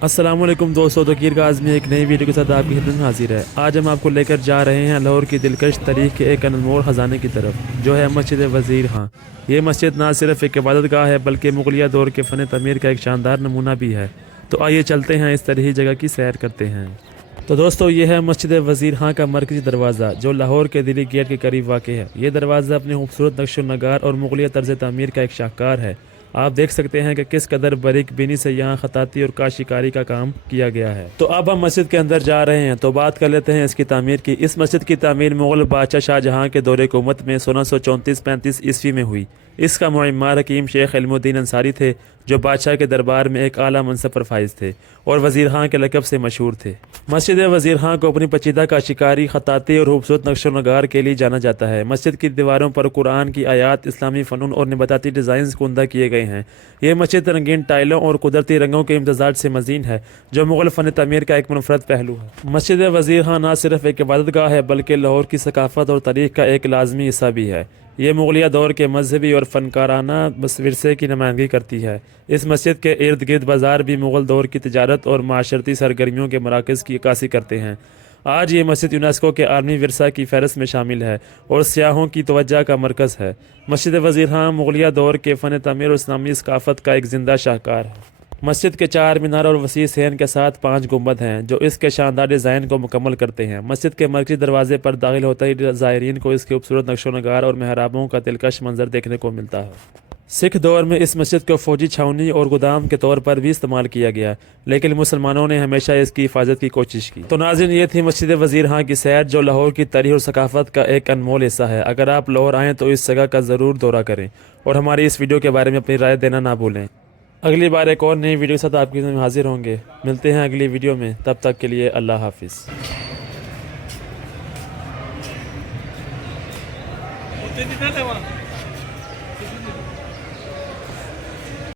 अस्सलाम वालेकुम दोस्तों, तो कीर का आज़मी एक नई वीडियो के साथ आपकी खिदमत में हाजिर है। आज हम आपको लेकर जा रहे हैं लाहौर की दिलकश तारीख के एक अनमोल ख़जाने की तरफ, जो है मस्जिद वज़ीर खां। ये मस्जिद ना सिर्फ एक इबादत गाह है बल्कि मुग़लिया दौर के फ़न तमीर का एक शानदार नमूना भी है। तो आइए चलते हैं, इस तरह जगह की सैर करते हैं। तो दोस्तों, ये है मस्जिद वज़ीर खां का मरकज़ी दरवाज़ा, जो लाहौर के दिली गेट के करीब वाक़ है। ये दरवाज़ा अपने खूबसूरत नक्श नगार और मुग़लिया तर्ज़ तामीर का एक शाहकार है। आप देख सकते हैं कि किस कदर बारीक बीनी से यहाँ खताती और काशीकारी का काम किया गया है। तो अब हम मस्जिद के अंदर जा रहे हैं, तो बात कर लेते हैं इसकी तामीर की। इस मस्जिद की तामीर मुग़ल बादशाह शाहजहाँ के दौरे हुकूमत में 1634-35 ईस्वी में हुई। इसका मुइम्मार हकीम शेख इल्मुद्दीन अंसारी थे, जो बादशाह के दरबार में एक आला मनसब पर फाइज थे और वज़ीर खां के लक़ब से मशहूर थे। मस्जिद वज़ीर खां को अपनी पचीदा काशीकारी, खताती और खूबसूरत नक्श नगार के लिए जाना जाता है। मस्जिद की दीवारों पर कुरान की आयात, इस्लामी फ़नून और नबाताती डिज़ाइन कुंदा किए गए हैं। ये मस्जिद रंगीन टाइलों और कुदरती रंगों के इम्तज़ाज से मज़ीन है, जो मुग़ल फ़न तमीर का एक मुनफ़रद पहलू है। मस्जिद वज़ीर खां ना सिर्फ एक इबादत गाह है बल्कि लाहौर की सकाफ़त और तारीख़ का एक लाज़मी हिस्सा भी है। ये मुग़लिया दौर के मजहबी और फ़नकाराना विरसे की नुमाइंदगी करती है। इस मस्जिद के इर्द गिर्द बाज़ार भी मुग़ल दौर की तिजारत और माशरती सरगर्मियों के मराकज़ की अक्कासी करते हैं। आज ये मस्जिद यूनेस्को के आलमी विरसा की फ़हरिस्त में शामिल है और सियाहों की तवज्जो का मरकज़ है। मस्जिद वज़ीर खां मुग़लिया दौर के फ़न तमीर और इस्लामी सकाफ़त का एक ज़िंदा शाहकार है। मस्जिद के 4 मीनार और वसी सहन के साथ 5 गुंबद हैं, जो इसके शानदार डिज़ाइन को मुकम्मल करते हैं। मस्जिद के मरकज़ी दरवाज़े पर दाखिल होते ही ज़ायरीन को इसके खूबसूरत नक्शो नगार और मेहराबों का दिलकश मंजर देखने को मिलता है। सिख दौर में इस मस्जिद को फ़ौजी छावनी और गोदाम के तौर पर भी इस्तेमाल किया गया, लेकिन मुसलमानों ने हमेशा इसकी हिफाजत की कोशिश की। तो नाज़रीन, ये थी मस्जिद वज़ीर खां की सैर, जो लाहौर की तारीख़ और सकाफ़त का एक अनमोल हिस्सा है। अगर आप लाहौर आएँ तो इस जगह का ज़रूर दौरा करें और हमारी इस वीडियो के बारे में अपनी राय देना ना भूलें। अगली बार एक और नई वीडियो के साथ आपके सामने हाजिर होंगे। मिलते हैं अगली वीडियो में, तब तक के लिए अल्लाह हाफिज़।